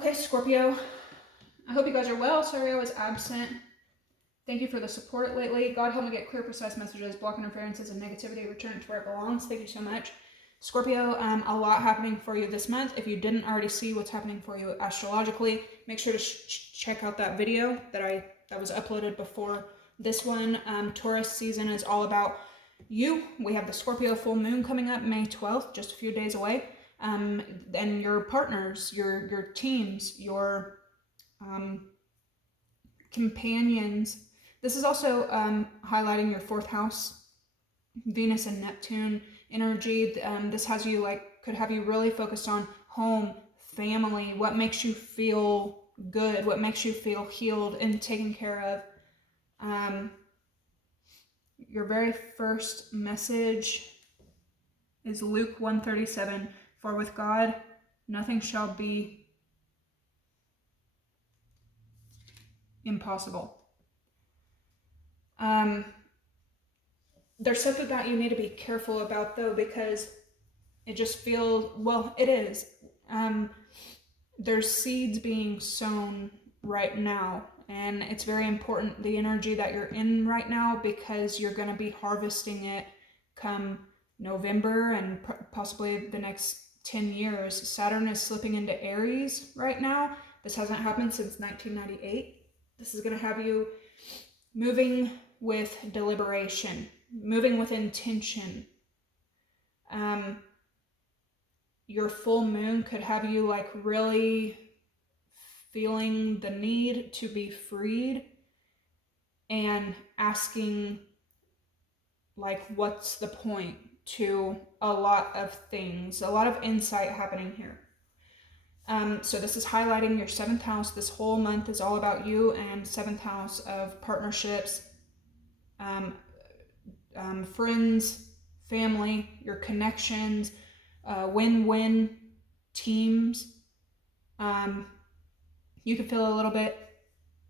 Okay, Scorpio, I hope you guys are well. Sorry I was absent. Thank you for the support lately. God help me get clear, precise messages, block interferences and negativity, return it to where it belongs. Thank you so much. Scorpio, a lot happening for you this month. If you didn't already see what's happening for you astrologically, make sure to check out that video that was uploaded before this one. Taurus season is all about you. We have the Scorpio full moon coming up May 12th, just a few days away. And your partners, your teams, your companions. This is also highlighting your fourth house, Venus and Neptune energy. This has you could have you really focused on home, family, what makes you feel good, what makes you feel healed and taken care of. Your very first message is Luke 1:37. For with God, nothing shall be impossible. There's something that you need to be careful about though, because it just feels, well, it is. There's seeds being sown right now, and it's very important, the energy that you're in right now, because you're going to be harvesting it come November and possibly the next 10 years. Saturn is slipping into Aries right now. This hasn't happened since 1998. This is going to have you moving with deliberation, moving with intention. Your full moon could have you really feeling the need to be freed and asking what's the point to a lot of things, a lot of insight happening here. So this is highlighting your seventh house. This whole month is all about you and seventh house of partnerships, friends, family, your connections, win-win teams. You can feel a little bit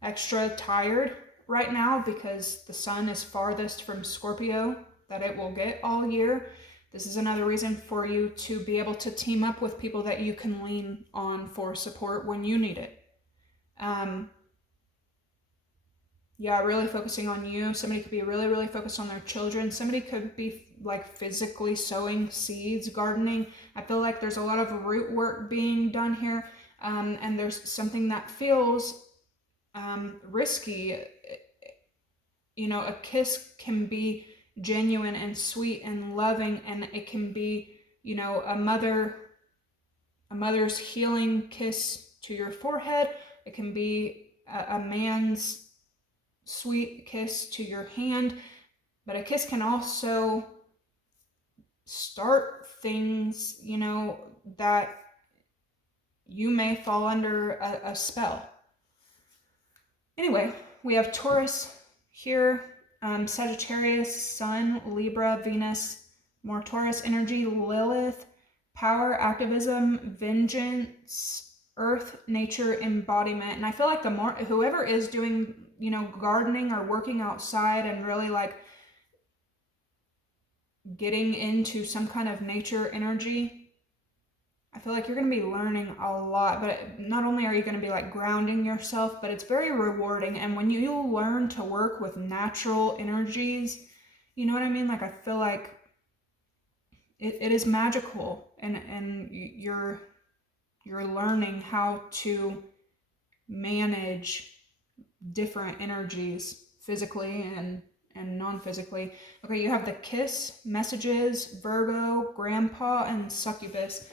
extra tired right now because the sun is farthest from Scorpio that it will get all year. This is another reason for you to be able to team up with people that you can lean on for support when you need it. Really focusing on you. Somebody could be really, really focused on their children. Somebody could be physically sowing seeds, gardening. I feel like there's a lot of root work being done here. And there's something that feels risky. A kiss can be genuine and sweet and loving, and it can be, a mother's healing kiss to your forehead. It can be a man's sweet kiss to your hand, but a kiss can also start things, that you may fall under a spell. Anyway, we have Taurus here, Sagittarius, Sun, Libra, Venus, more Taurus energy, Lilith, power, activism, vengeance, earth, nature, embodiment. And I feel like the more, whoever is doing, gardening or working outside and really getting into some kind of nature energy, I feel like you're going to be learning a lot. But not only are you going to be grounding yourself, but it's very rewarding. And when you learn to work with natural energies, you know what I mean? I feel like it is magical, and you're learning how to manage different energies physically and non-physically. Okay, you have the kiss, messages, Virgo, grandpa, and succubus.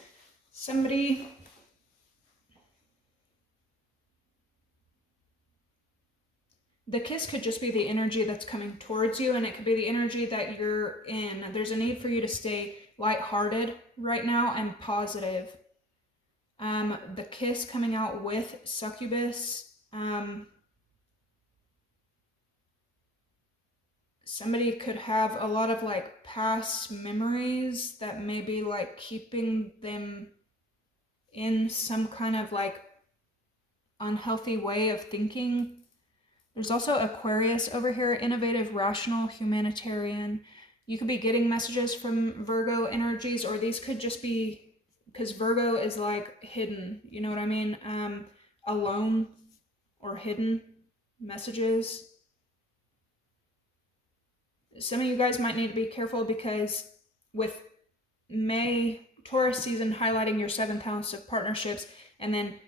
The kiss could just be the energy that's coming towards you, and it could be the energy that you're in. There's a need for you to stay lighthearted right now and positive. The kiss coming out with succubus. Somebody could have a lot of past memories that may be keeping them in some kind of unhealthy way of thinking. There's also Aquarius over here, innovative, rational, humanitarian. You could be getting messages from Virgo energies, or these could because Virgo is like hidden, you know what I mean? Alone or hidden messages. Some of you guys might need to be careful because with May, Taurus season highlighting your 7th house of partnerships, and then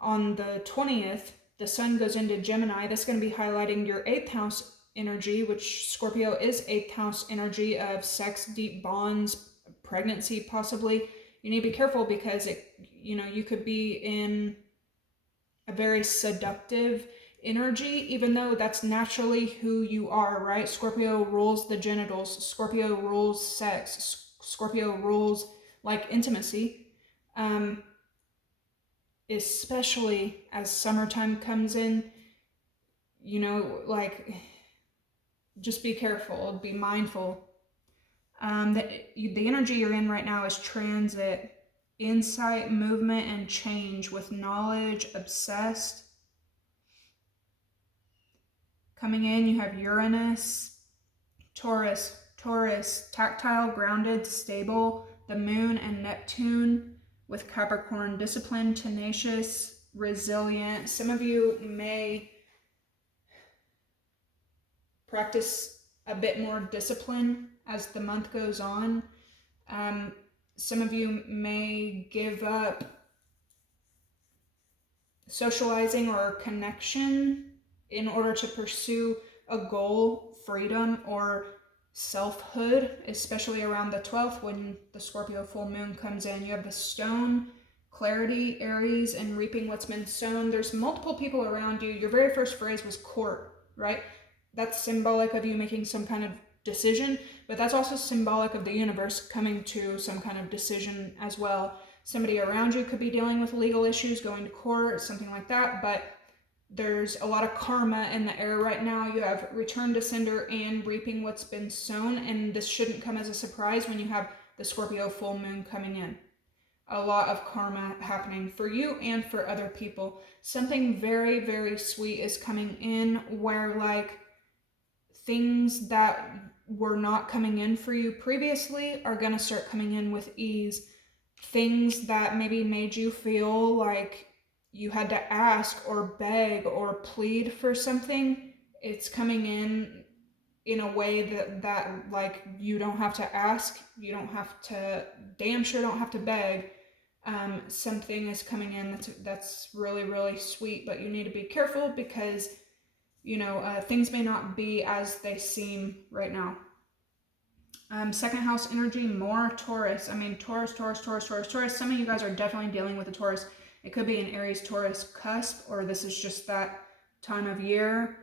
on the 20th, the sun goes into Gemini. That's going to be highlighting your 8th house energy, which Scorpio is 8th house energy of sex, deep bonds, pregnancy, possibly. You need to be careful because you could be in a very seductive energy, even though that's naturally who you are, right? Scorpio rules the genitals. Scorpio rules sex. Scorpio rules like intimacy. Especially as summertime comes in, just be careful, be mindful. The energy you're in right now is transit, insight, movement, and change with knowledge, obsessed. Coming in, you have Uranus, Taurus, tactile, grounded, stable, the moon, and Neptune with Capricorn, disciplined, tenacious, resilient. Some of you may practice a bit more discipline as the month goes on. Some of you may give up socializing or connection in order to pursue a goal, freedom, or selfhood, especially around the 12th when the Scorpio full moon comes in. You have the stone, clarity, Aries, and reaping what's been sown. There's multiple people around you. Your very first phrase was court, right? That's symbolic of you making some kind of decision, but that's also symbolic of the universe coming to some kind of decision as well. Somebody around you could be dealing with legal issues, going to court, something like that, but there's a lot of karma in the air right now. You have return to sender and reaping what's been sown, and this shouldn't come as a surprise when you have the Scorpio full moon coming in. A lot of karma happening for you and for other people. Something very, very sweet is coming in where things that were not coming in for you previously are going to start coming in with ease. Things that maybe made you feel like you had to ask or beg or plead for something, it's coming in a way that you don't have to ask, you don't have to, damn sure don't have to beg. Something is coming in that's really, really sweet, but you need to be careful because things may not be as they seem right now. Second house energy, more Taurus. Taurus. Some of you guys are definitely dealing with a Taurus. It could be an Aries Taurus cusp, or this is just that time of year.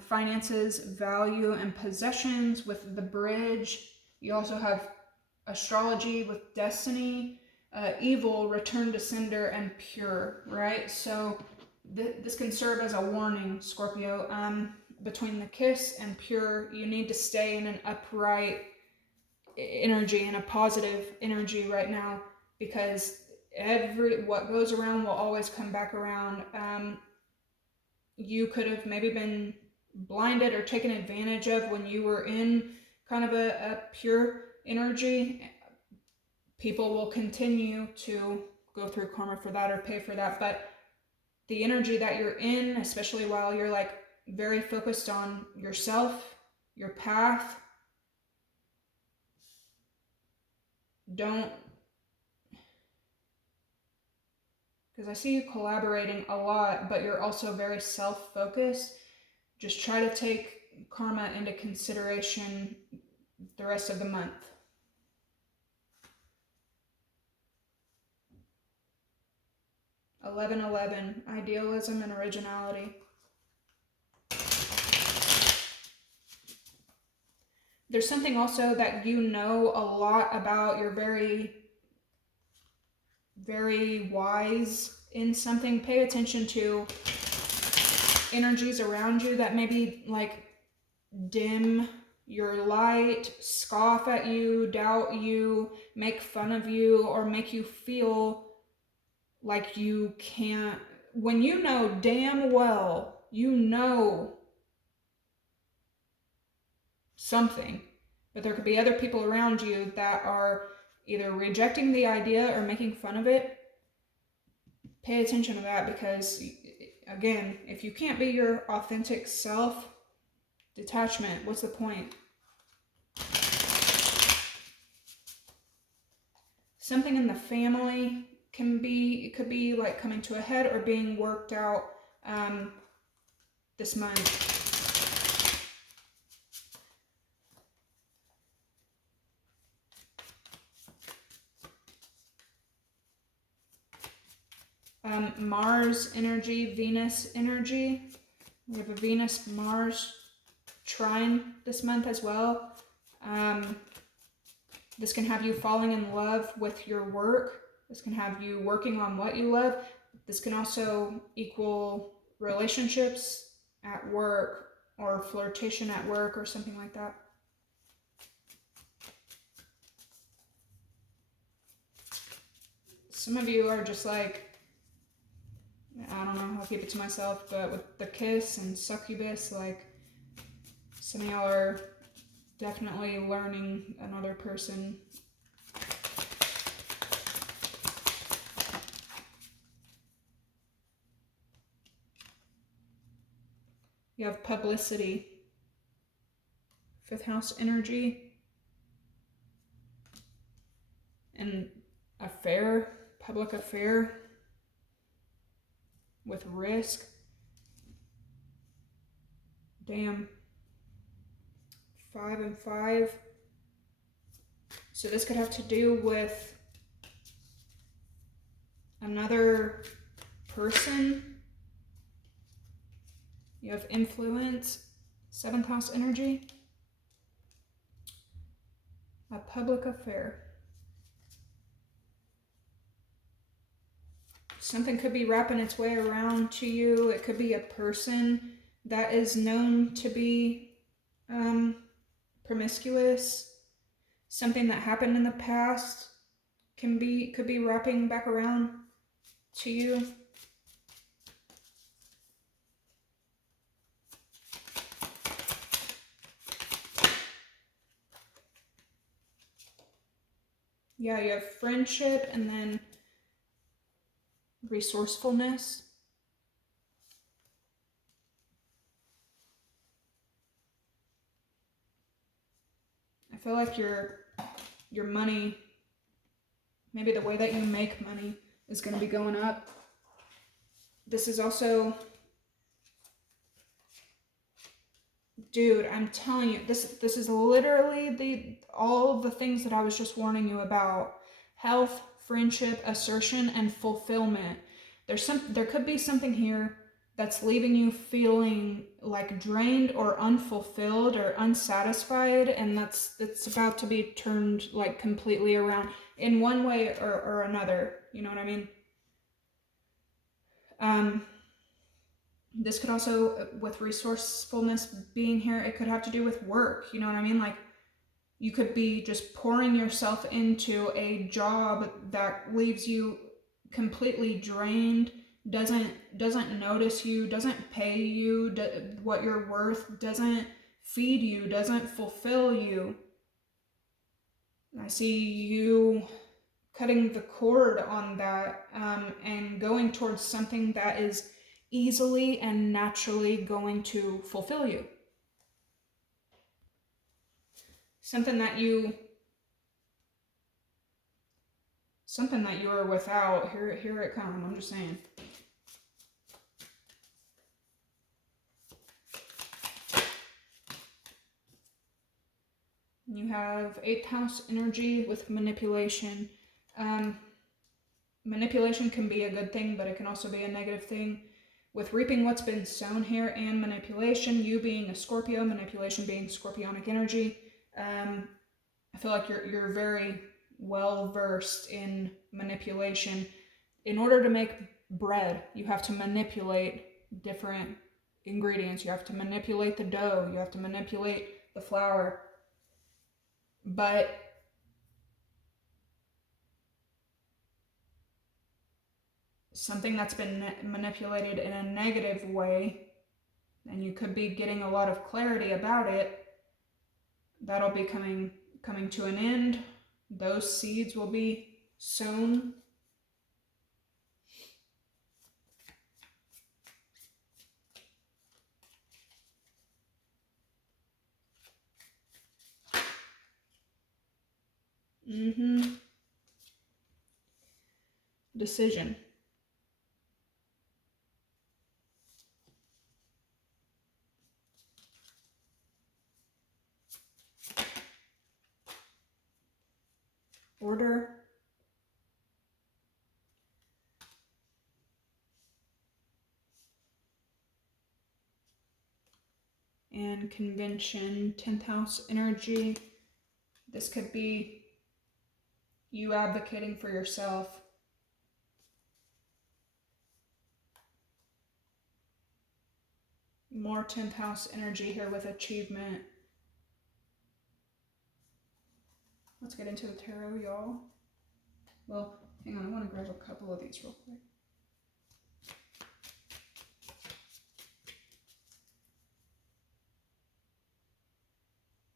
Finances, value, and possessions with the bridge. You also have astrology with destiny, evil, return to sender, and pure, right? So this can serve as a warning, Scorpio. Between the kiss and pure, you need to stay in an upright energy and a positive energy right now, because what goes around will always come back around. You could have maybe been blinded or taken advantage of when you were in kind of a pure energy. People will continue to go through karma for that or pay for that, but the energy that you're in, especially while you're very focused on yourself, your path, because I see you collaborating a lot, but you're also very self-focused. Just try to take karma into consideration the rest of the month. (11:11) Idealism and originality. There's something also that you know a lot about. You're very, very wise in something. Pay attention to energies around you that maybe dim your light, scoff at you, doubt you, make fun of you, or make you feel like you can't, when you know damn well something, but there could be other people around you that are either rejecting the idea or making fun of it, pay attention to that, because again, if you can't be your authentic self, detachment, what's the point? Something in the family could be like coming to a head or being worked out this month. Mars energy, Venus energy. We have a Venus-Mars trine this month as well. This can have you falling in love with your work. This can have you working on what you love. This can also equal relationships at work or flirtation at work or something like that. Some of you are just like, I don't know, I'll keep it to myself, but with the kiss and succubus, like, some of y'all are definitely learning another person. You have publicity, 5th house energy, and affair, public affair with risk. Damn. 5 and 5. So this could have to do with another person. You have influence, 7th house energy, a public affair. Something could be wrapping its way around to you. It could be a person that is known to be promiscuous. Something that happened in the past could be wrapping back around to you. Yeah, you have friendship and then resourcefulness. I feel like your money, maybe the way that you make money, is going to be going up. This is also, dude, I'm telling you, this is literally all the things that I was just warning you about. Health, friendship, assertion, and fulfillment. There could be something here that's leaving you feeling like drained or unfulfilled or unsatisfied, and that's about to be turned like completely around in one way or another. You know what I mean? This could also, with resourcefulness being here, it could have to do with work. You know what I mean? Like, you could be just pouring yourself into a job that leaves you completely drained, doesn't notice you, doesn't pay you what you're worth, doesn't feed you, doesn't fulfill you. I see you cutting the cord on that and going towards something that is easily and naturally going to fulfill you. Something that you are without. Here it comes. I'm just saying. You have 8th house energy with manipulation. Manipulation can be a good thing, but it can also be a negative thing. With reaping what's been sown here and manipulation, you being a Scorpio, manipulation being Scorpionic energy, I feel like you're very well versed in manipulation. In order to make bread, you have to manipulate different ingredients. You have to manipulate the dough. You have to manipulate the flour. But something that's been manipulated in a negative way, and you could be getting a lot of clarity about it, that'll be coming to an end. those seeds will be sown. Decision. Order. And convention, 10th house energy. This could be you advocating for yourself. More 10th house energy here with achievement. Let's get into the tarot, y'all. Well, hang on, I want to grab a couple of these real quick.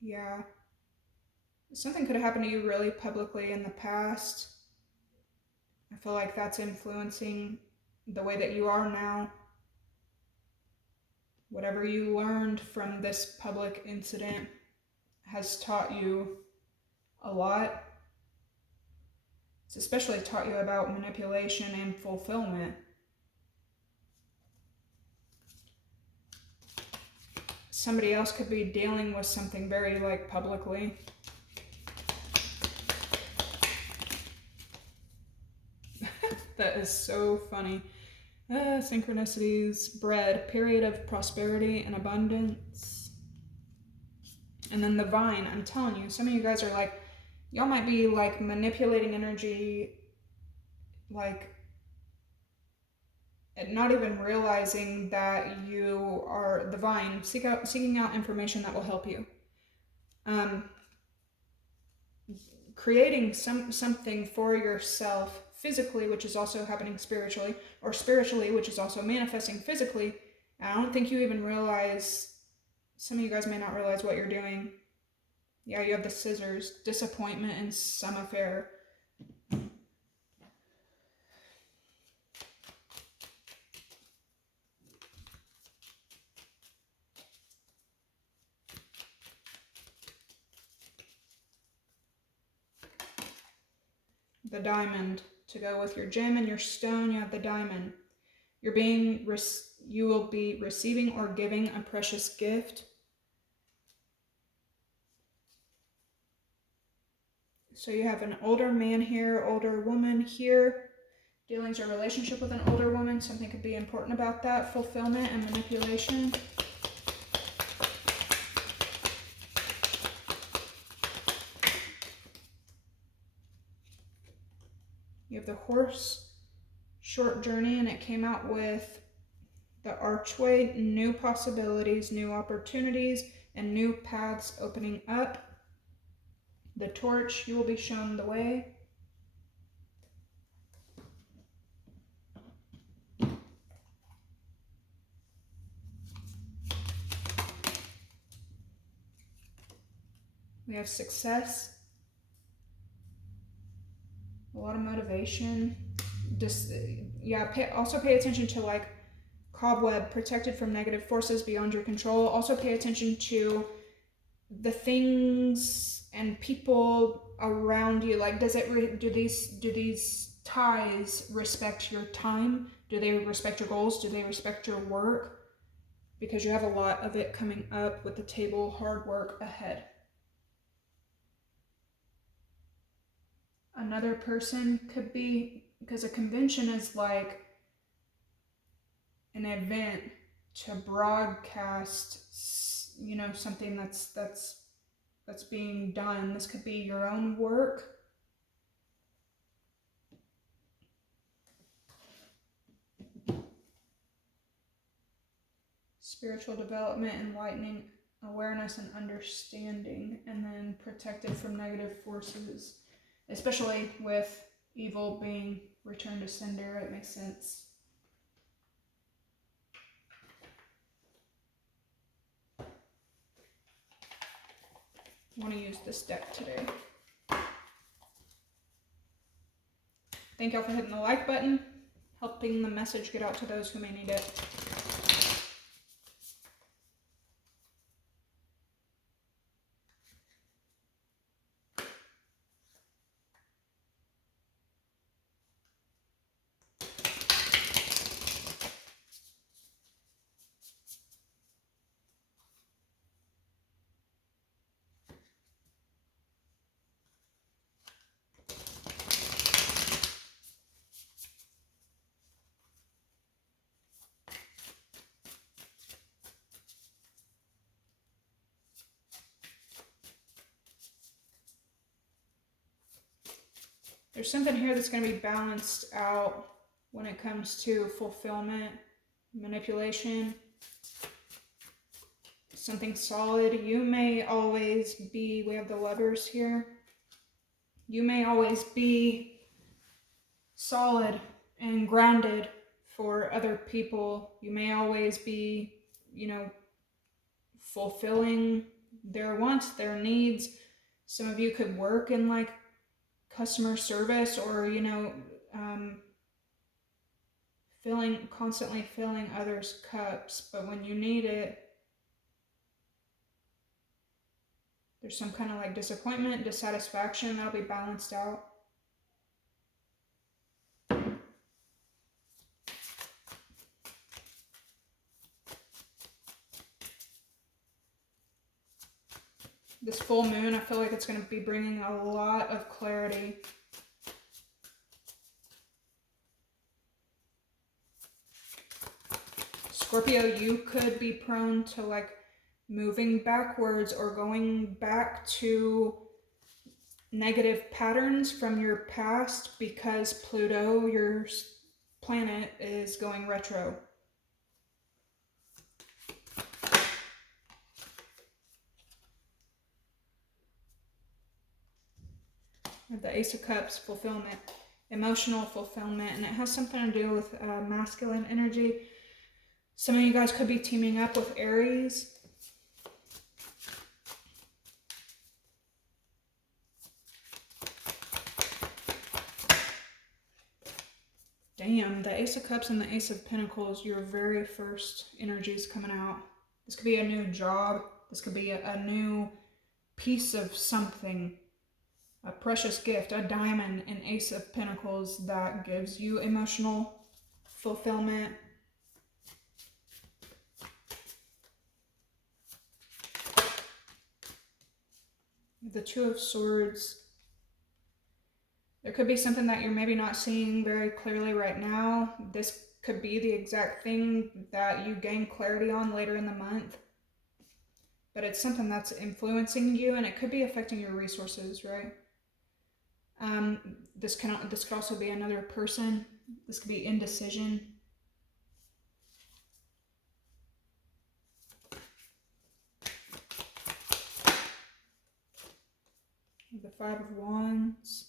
Yeah. Something could have happened to you really publicly in the past. I feel like that's influencing the way that you are now. Whatever you learned from this public incident has taught you a lot. It's especially taught you about manipulation and fulfillment. Somebody else could be dealing with something very publicly. That is so funny. Synchronicities, bread, period of prosperity and abundance. And then the vine, I'm telling you, some of you guys are y'all might be manipulating energy, not even realizing that you are the vine, seeking out information that will help you. Creating something for yourself physically, which is also happening spiritually, or spiritually, which is also manifesting physically. And I don't think you even realize, some of you guys may not realize what you're doing. Yeah, you have the scissors, disappointment in some affair. The diamond. To go with your gem and your stone, you have the diamond. You will be receiving or giving a precious gift. So you have an older man here, older woman here. Dealings or relationship with an older woman. Something could be important about that. Fulfillment and manipulation. You have the horse, short journey, and it came out with the archway, new possibilities, new opportunities, and new paths opening up. The torch, you will be shown the way. We have success, a lot of motivation. Also pay attention to cobweb, protected from negative forces beyond your control. Also pay attention to the things and people around you. Do these ties respect your time? Do they respect your goals? Do they respect your work? Because you have a lot of it coming up with the table, hard work ahead. Another person could be, because a convention is an event to broadcast, something that's being done. This could be your own work. Spiritual development, enlightening awareness and understanding, and then protected from negative forces, especially with evil being returned to sender. It makes sense. I want to use this deck today. Thank y'all for hitting the like button, helping the message get out to those who may need it. There's something here that's going to be balanced out when it comes to fulfillment, manipulation, something solid. You may always be, we have the Lovers here. You may always be solid and grounded for other people. You may always be, you know, fulfilling their wants, their needs. Some of you could work in like customer service, or, you know, constantly filling others' cups, but when you need it, there's some kind of like disappointment, dissatisfaction that'll be balanced out. This full moon, I feel like it's going to be bringing a lot of clarity. Scorpio, you could be prone to like moving backwards or going back to negative patterns from your past because Pluto, your planet, is going retro. The Ace of Cups, fulfillment, emotional fulfillment, and it has something to do with masculine energy. Some of you guys could be teaming up with Aries. Damn, the Ace of Cups and the Ace of Pentacles, your very first energies coming out. This could be a new job. This could be a new piece of something. A precious gift, a diamond, an Ace of Pentacles that gives you emotional fulfillment. The Two of Swords. There could be something that you're maybe not seeing very clearly right now. This could be the exact thing that you gain clarity on later in the month. But it's something that's influencing you, and it could be affecting your resources, right? This could also be another person. This could be indecision. The Five of Wands.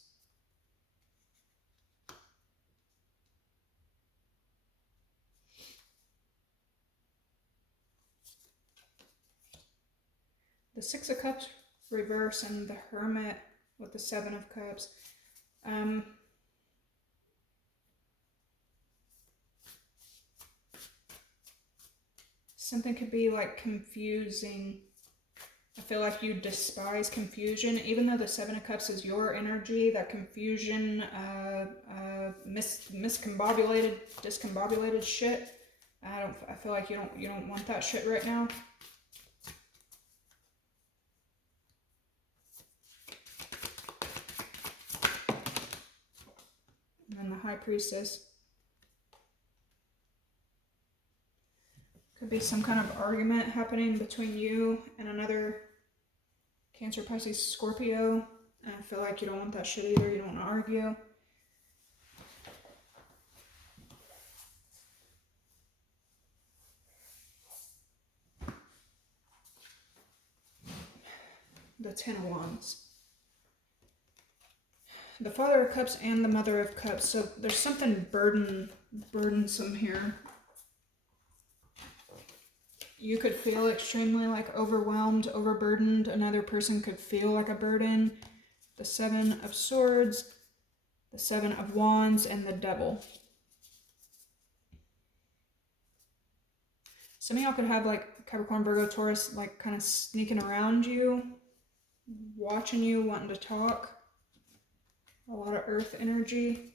The Six of Cups reverse and the Hermit with the Seven of Cups. Something could be like confusing. I feel like you despise confusion, even though the Seven of Cups is your energy. That confusion, discombobulated shit. I feel like you don't want that shit right now. And then the High Priestess. Could be some kind of argument happening between you and another Cancer, Pisces, Scorpio. And I feel like you don't want that shit either. You don't want to argue. The Ten of Wands. The Father of Cups and the Mother of Cups. So there's something burdensome here. You could feel extremely like overwhelmed, overburdened. Another person could feel like a burden. The Seven of Swords. the Seven of Wands, and the Devil. Some of y'all could have like Capricorn, Virgo, Taurus like kind of sneaking around you, watching you, wanting to talk. A lot of earth energy.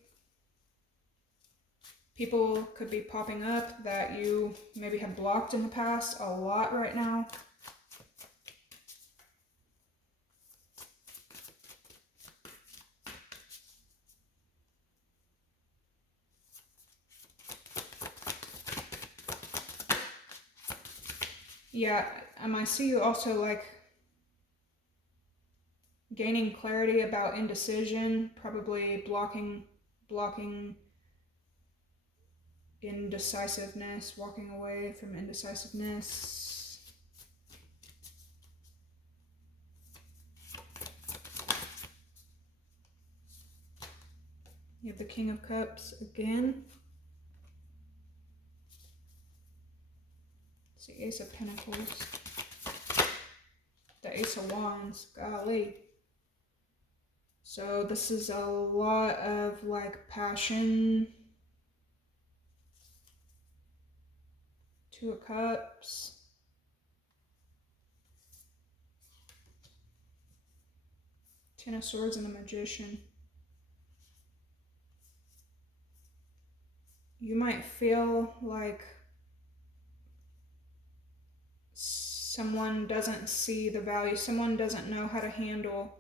People could be popping up that you maybe have blocked in the past a lot right now. Yeah, I see you also like gaining clarity about indecision, probably blocking indecisiveness, walking away from indecisiveness. You have the King of Cups again. It's the Ace of Pentacles. The Ace of Wands, golly. So this is a lot of like passion. Two of Cups. Ten of Swords and the Magician. You might feel like someone doesn't see the value, someone doesn't know how to handle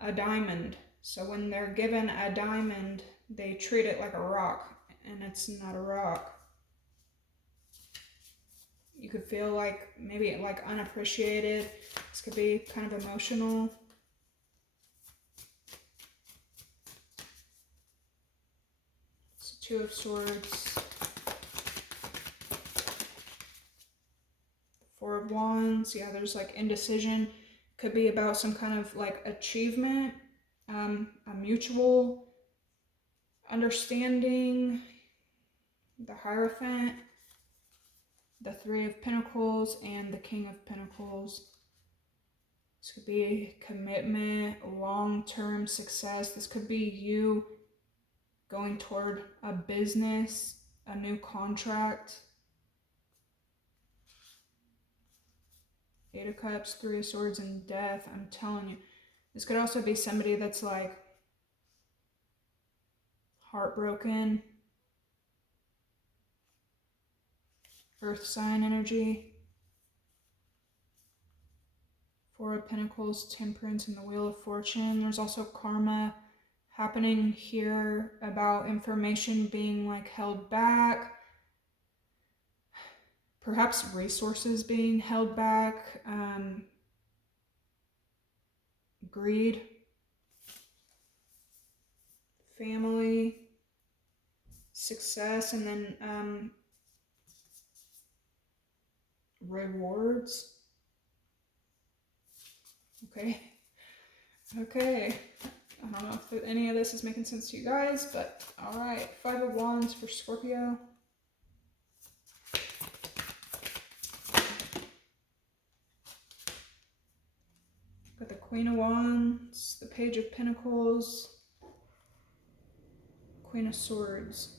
a diamond. So when they're given a diamond, they treat it like a rock, and it's not a rock. You could feel like maybe like unappreciated. This could be kind of emotional. It's Two of Swords. Four of Wands. Yeah, there's like indecision. Could be about some kind of like achievement, a mutual understanding. The Hierophant, the Three of Pentacles, and the King of Pentacles. This could be commitment, long-term success. This could be you going toward a business, a new contract. Eight of Cups, Three of Swords, and Death. I'm telling you. This could also be somebody that's like heartbroken. Earth sign energy. Four of Pentacles, Temperance, and the Wheel of Fortune. There's also karma happening here about information being like held back. Perhaps resources being held back. Greed. Family. Success, and then rewards. Okay. I don't know if any of this is making sense to you guys, but all right. Five of Wands for Scorpio. Got the Queen of Wands, the Page of Pentacles, Queen of Swords.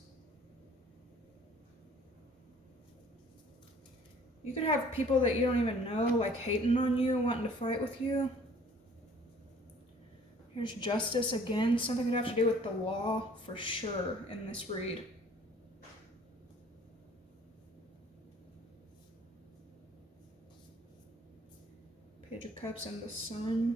You could have people that you don't even know like hating on you, wanting to fight with you. Here's Justice again. Something could have to do with the law for sure in this read. Page of Cups and the Sun.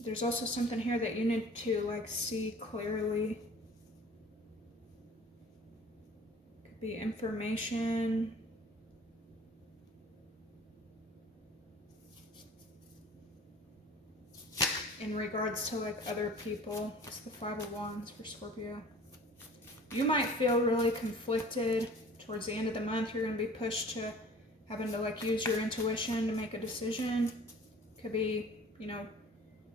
There's also something here that you need to like see clearly. Could be information. In regards to like other people. It's the Five of Wands for Scorpio. You might feel really conflicted towards the end of the month. You're going to be pushed to having to like use your intuition to make a decision. Could be, you know,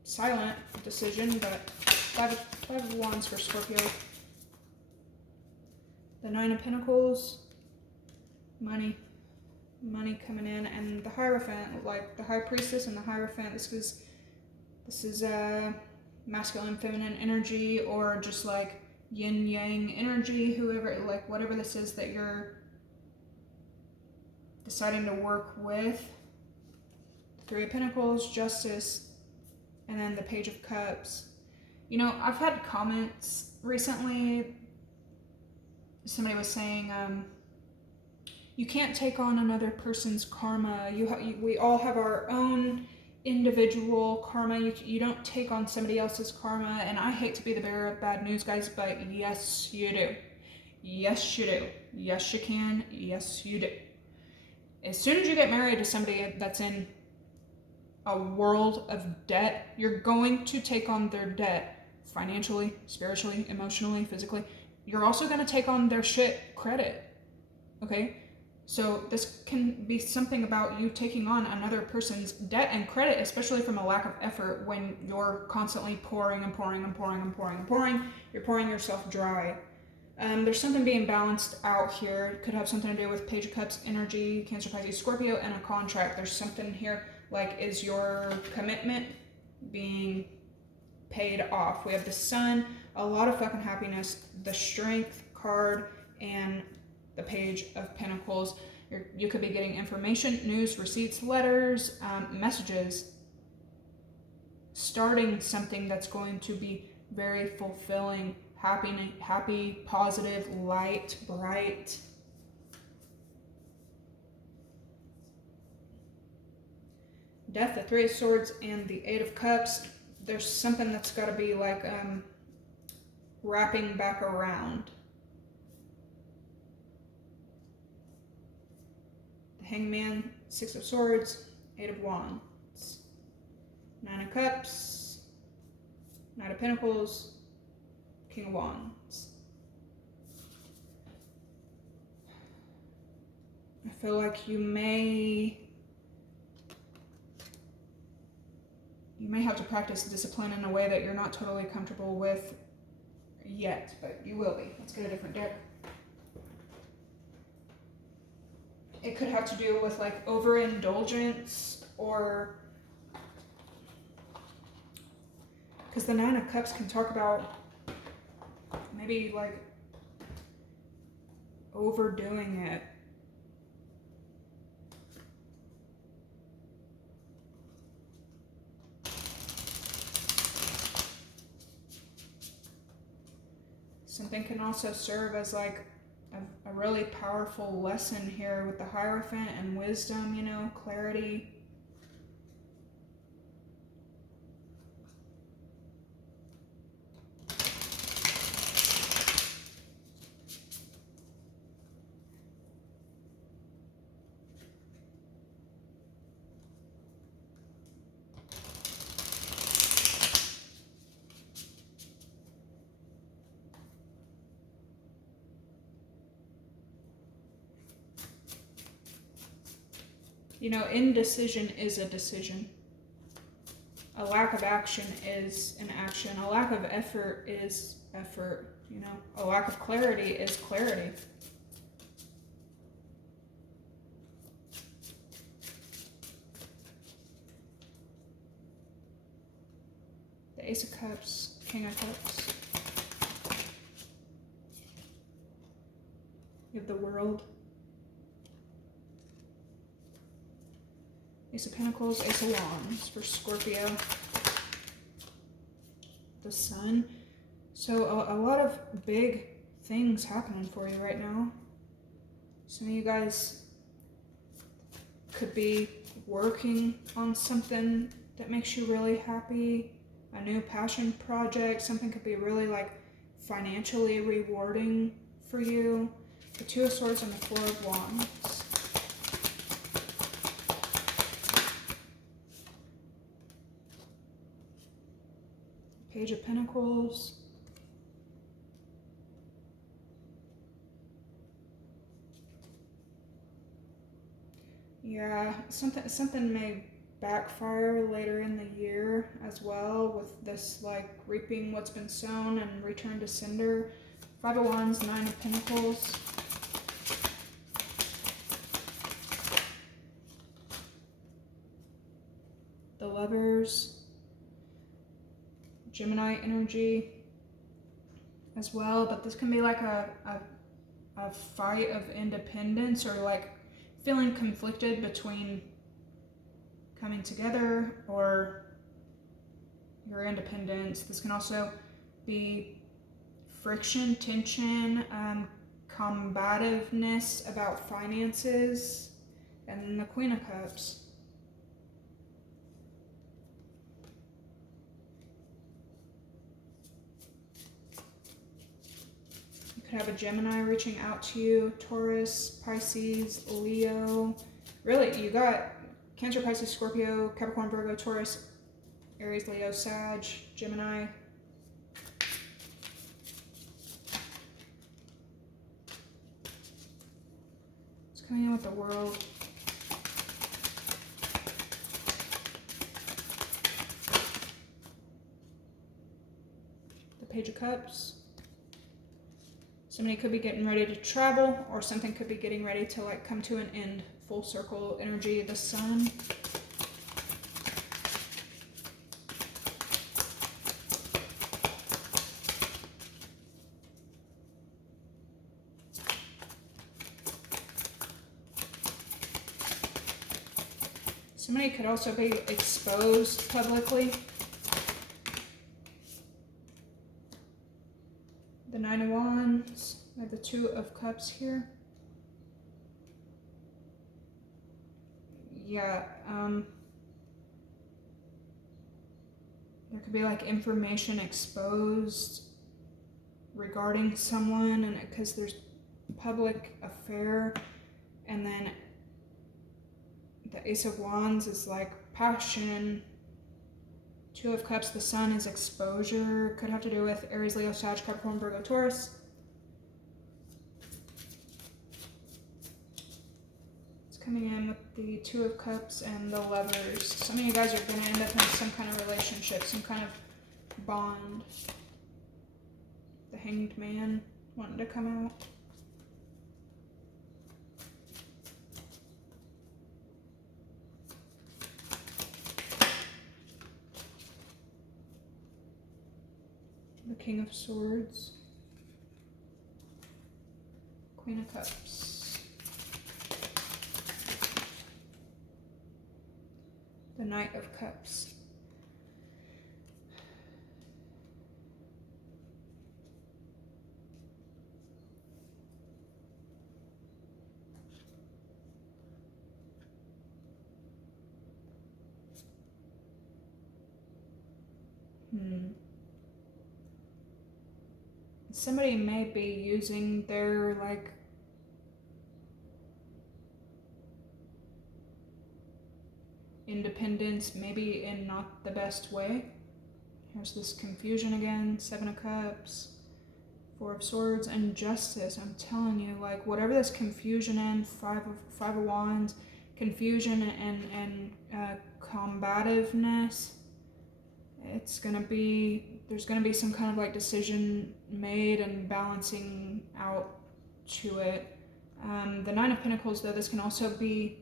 silent decision, but five of Wands for Scorpio. The Nine of Pentacles, money coming in, and the Hierophant, like the High Priestess and the Hierophant. This is masculine, feminine energy, or just like yin yang energy, whoever, like whatever this is that you're deciding to work with. Three of Pentacles, Justice, and then the Page of Cups. You know, I've had comments recently. Somebody was saying, you can't take on another person's karma. We all have our own individual karma. You don't take on somebody else's karma. And I hate to be the bearer of bad news, guys, but yes, you do. Yes, you do. Yes, you can. Yes, you do. As soon as you get married to somebody that's in a world of debt, you're going to take on their debt financially, spiritually, emotionally, physically. You're also going to take on their shit credit. Okay? So this can be something about you taking on another person's debt and credit, especially from a lack of effort when you're constantly pouring and pouring and pouring and pouring and pouring. You're pouring yourself dry. There's something being balanced out here. It could have something to do with Page of Cups energy, Cancer, Pisces, Scorpio, and a contract. There's something here like, is your commitment being paid off? We have the Sun, a lot of fucking happiness, the Strength card, and the Page of Pentacles. You could be getting information, news, receipts, letters, messages, starting something that's going to be very fulfilling, happy, positive, light, bright. Death, the Three of Swords, and the Eight of Cups. There's something that's got to be like wrapping back around. The Hangman, Six of Swords, Eight of Wands. Nine of Cups, Knight of Pentacles, King of Wands. I feel like you may have to practice discipline in a way that you're not totally comfortable with yet, but you will be. Let's get a different deck. It could have to do with like overindulgence, or because the Nine of Cups can talk about maybe like overdoing it. Something can also serve as like a really powerful lesson here with the Hierophant and wisdom, you know, clarity. You know, indecision is a decision. A lack of action is an action. A lack of effort is effort. You know, a lack of clarity is clarity. The Ace of Cups, King of Cups. You have the World. Ace of Pentacles, Ace of Wands for Scorpio. The Sun. So a lot of big things happening for you right now. Some of you guys could be working on something that makes you really happy. A new passion project. Something could be really like financially rewarding for you. The Two of Swords and the Four of Wands. Page of Pentacles. Yeah, something may backfire later in the year as well with this like reaping what's been sown and return to sender. Five of Wands, Nine of Pentacles. The Lovers. Gemini energy as well, but this can be like a fight of independence, or like feeling conflicted between coming together or your independence. This can also be friction, tension, combativeness about finances, and then the Queen of Cups. You could have a Gemini reaching out to you, Taurus, Pisces, Leo. Really, you got Cancer, Pisces, Scorpio, Capricorn, Virgo, Taurus, Aries, Leo, Sag, Gemini. It's coming in with the World. The Page of Cups. Somebody could be getting ready to travel, or something could be getting ready to like come to an end. Full circle energy. The Sun. Somebody could also be exposed publicly. The Nine of Wands. I have the Two of Cups here. Yeah, there could be like information exposed regarding someone, and because there's public affair. And then the Ace of Wands is like passion. Two of Cups, the Sun is exposure. Could have to do with Aries, Leo, Sag, Capricorn, Virgo, Taurus. It's coming in with the Two of Cups and the Lovers. Some of you guys are going to end up in some kind of relationship, some kind of bond. The Hanged Man wanting to come out. The King of Swords. Queen of Cups. The Knight of Cups. Somebody may be using their like independence maybe in not the best way. Here's this confusion again. Seven of Cups, Four of Swords, and Justice. I'm telling you, like whatever this confusion in, Five of Wands, confusion and combativeness. It's gonna be, there's gonna be some kind of like decision made and balancing out to it. The Nine of Pentacles, though, this can also be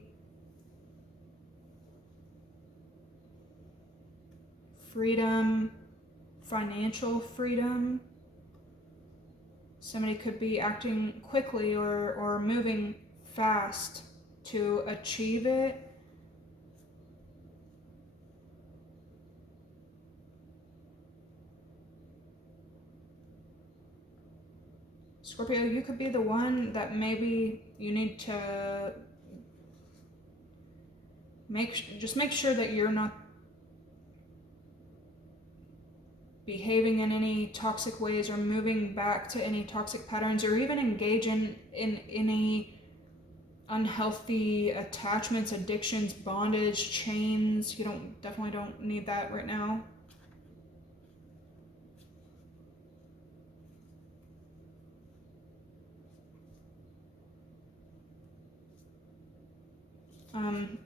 freedom, financial freedom. Somebody could be acting quickly or moving fast to achieve it. Scorpio, you could be the one that maybe you need to make sure that you're not behaving in any toxic ways or moving back to any toxic patterns, or even engaging in any unhealthy attachments, addictions, bondage, chains. You definitely don't need that right now.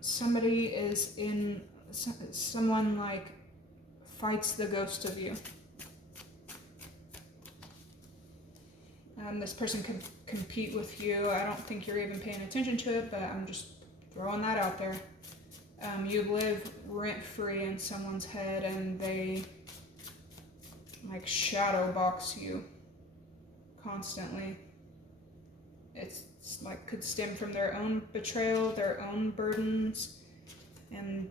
Somebody is in, someone like fights the ghost of you. This person could compete with you. I don't think you're even paying attention to it, but I'm just throwing that out there. You live rent-free in someone's head, and they like shadow box you constantly. It's like could stem from their own betrayal, their own burdens, and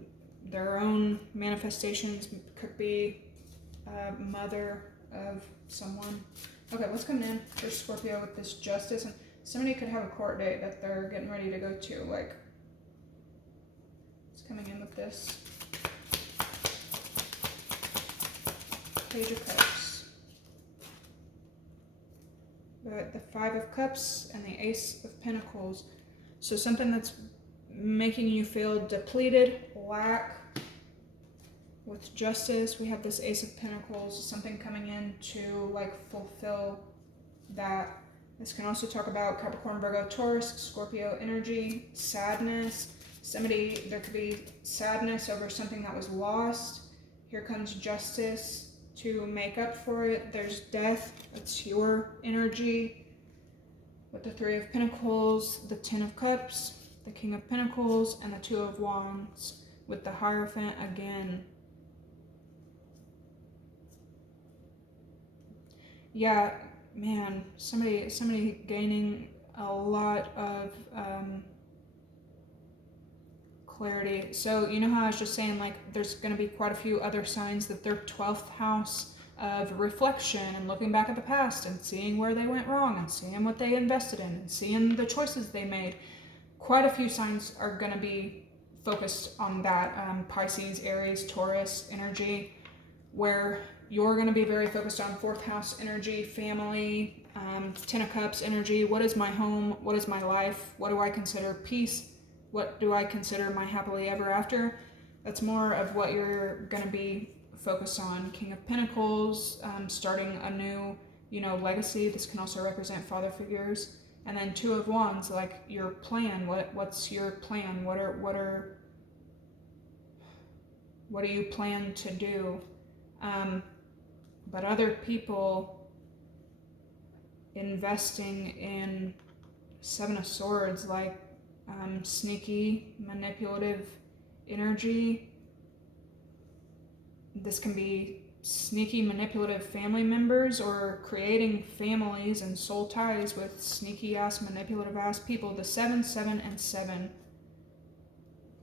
their own manifestations. Could be a mother of someone. Okay, what's coming in for Scorpio with this justice? And somebody could have a court date that they're getting ready to go to. Like, it's coming in with this Page of Cups. But the Five of Cups and the Ace of Pentacles. So something that's making you feel depleted, lack. With justice, we have this Ace of Pentacles, something coming in to like fulfill that. This can also talk about Capricorn, Virgo, Taurus, Scorpio energy, sadness. There could be sadness over something that was lost. Here comes justice to make up for it. There's death, that's your energy. With the Three of Pentacles, the Ten of Cups, the King of Pentacles, and the Two of Wands. With the Hierophant again. Yeah, man, somebody gaining a lot of clarity. So you know how I was just saying, like, there's going to be quite a few other signs that their 12th house of reflection and looking back at the past and seeing where they went wrong and seeing what they invested in and seeing the choices they made. Quite a few signs are going to be focused on that. Pisces, Aries, Taurus energy, where you're going to be very focused on 4th house energy, family, 10 of Cups energy. What is my home? What is my life? What do I consider peace? What do I consider my happily ever after? That's more of what you're going to be focused on. King of Pentacles, starting a new, legacy. This can also represent father figures. And then Two of Wands, like your plan. What's your plan? What do you plan to do? But other people investing in Seven of Swords, like sneaky, manipulative energy. This can be sneaky, manipulative family members or creating families and soul ties with sneaky ass, manipulative ass people. The 7, 7, and 7.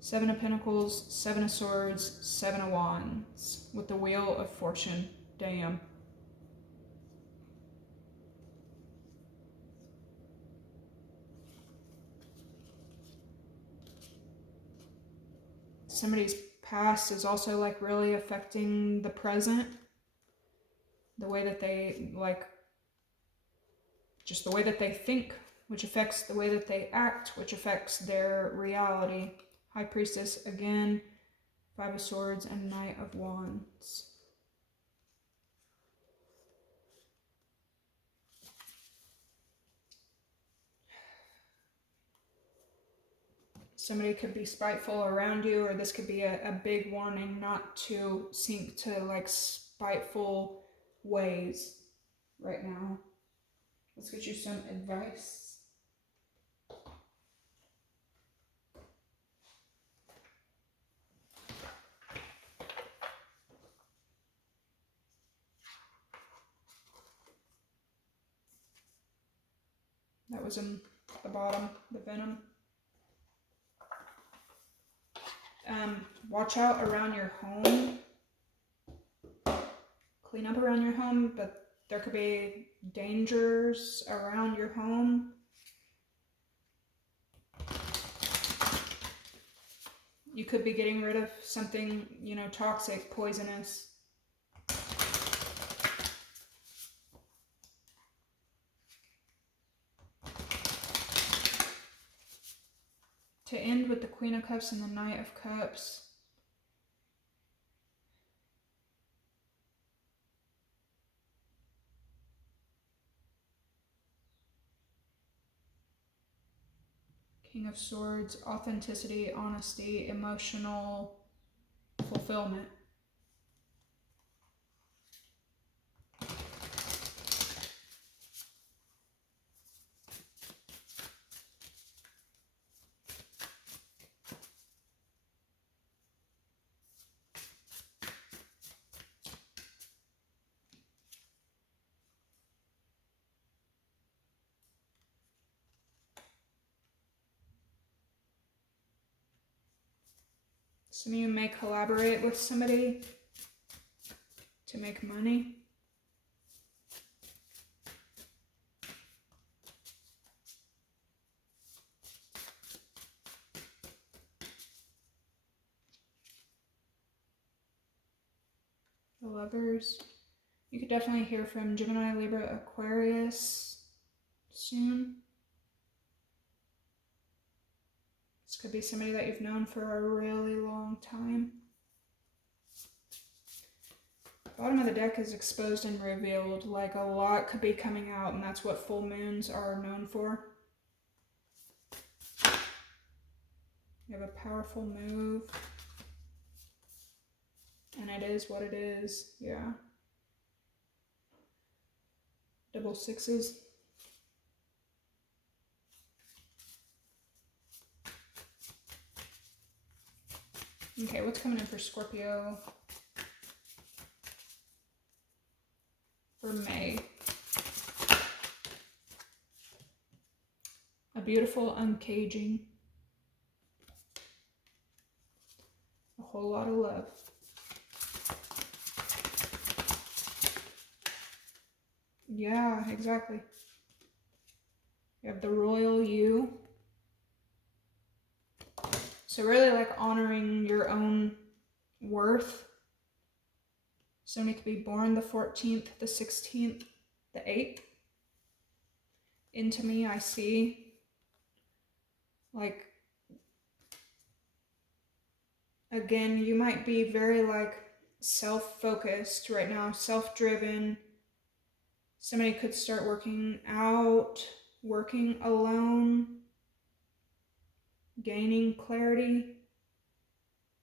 7 of Pentacles, 7 of Swords, 7 of Wands with the Wheel of Fortune. Damn. Somebody's past is also like really affecting the present. The way that they just the way that they think, which affects the way that they act, which affects their reality. High Priestess again, 5 of Swords, and Knight of Wands. Somebody could be spiteful around you, or this could be a big warning not to sink to like spiteful ways right now. Let's get you some advice. That was in the bottom, the Venom. Watch out around your home. Clean up around your home, but there could be dangers around your home. You could be getting rid of something, toxic, poisonous. To end with the Queen of Cups and the Knight of Cups. King of Swords, authenticity, honesty, emotional fulfillment. Some of you may collaborate with somebody to make money. The Lovers. You could definitely hear from Gemini, Libra, Aquarius soon. This could be somebody that you've known for a really long time. Bottom of the deck is exposed and revealed. Like a lot could be coming out, and that's what full moons are known for. You have a powerful move. And it is what it is. Yeah. Double sixes. Okay, what's coming in for Scorpio for May? A beautiful uncaging. A whole lot of love. Yeah, exactly. You have the royal you. So really like honoring your own worth. Somebody could be born the 14th, the 16th, the 8th. Into me, I see like, again, you might be very like self-focused right now, self-driven. Somebody could start working out, working alone, gaining clarity.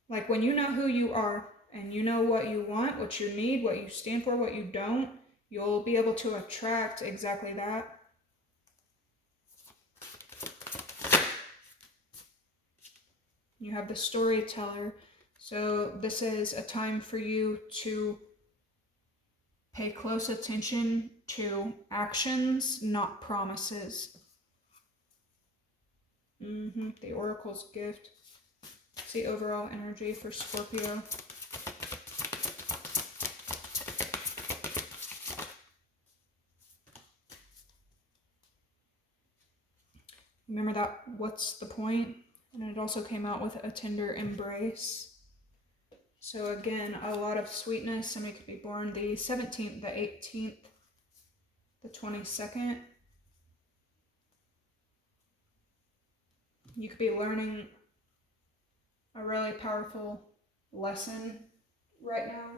Like when you know who you are and you know what you want, what you need, what you stand for, what you don't, you'll be able to attract exactly that. You have the storyteller. So this is a time for you to pay close attention to actions, not promises. The Oracle's gift. It's the overall energy for Scorpio. Remember that, what's the point? And it also came out with a tender embrace. So again, a lot of sweetness. Somebody could be born the 17th, the 18th, the 22nd. You could be learning a really powerful lesson right now.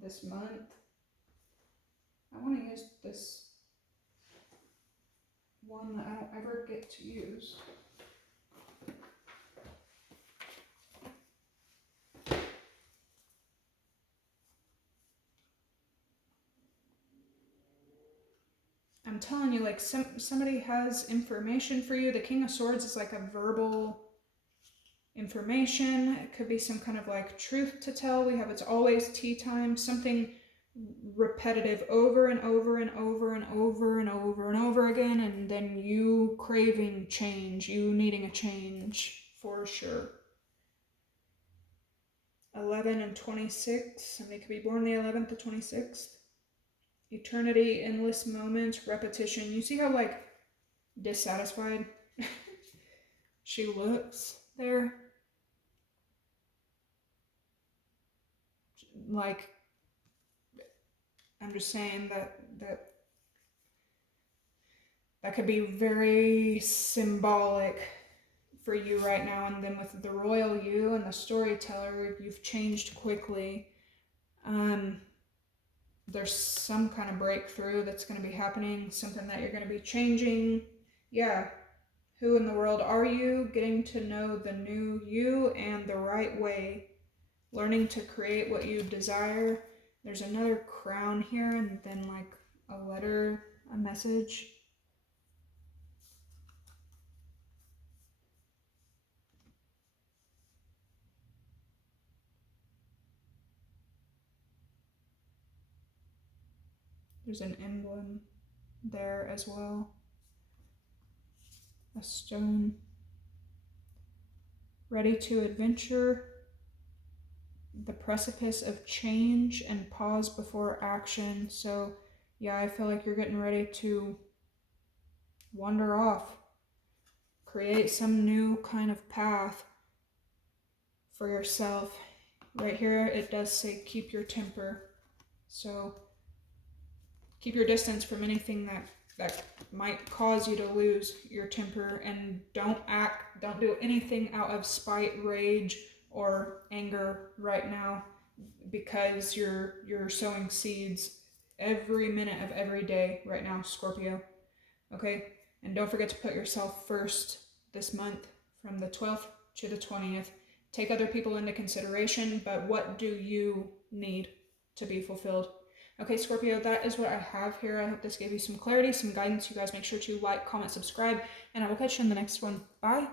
This month. I want to use this one that I don't ever get to use. I'm telling you, like somebody has information for you. The King of Swords is like a verbal information. It could be some kind of like truth to tell. We have it's always tea time, something repetitive over and over and over and over and over and over again, and then you craving change, you needing a change for sure. 11 and 26. Somebody could be born the 11th to 26th. Eternity, endless moments, repetition. You see how like dissatisfied she looks there? Like, I'm just saying that could be very symbolic for you right now. And then with the royal you and the storyteller, you've changed quickly. there's some kind of breakthrough that's going to be happening, something that you're going to be changing. Yeah. Who in the world are you? Getting to know the new you and the right way. Learning to create what you desire. There's another crown here and then like a letter, a message. There's an emblem there as well. A stone. Ready to adventure. The precipice of change and pause before action. So yeah, I feel like you're getting ready to wander off. Create some new kind of path for yourself. Right here it does say keep your temper. So keep your distance from anything that might cause you to lose your temper, and don't do anything out of spite, rage, or anger right now, because you're sowing seeds every minute of every day right now, Scorpio. Okay? And don't forget to put yourself first this month from the 12th to the 20th. Take other people into consideration, but what do you need to be fulfilled? Okay, Scorpio, that is what I have here. I hope this gave you some clarity, some guidance. You guys make sure to like, comment, subscribe, and I will catch you in the next one. Bye.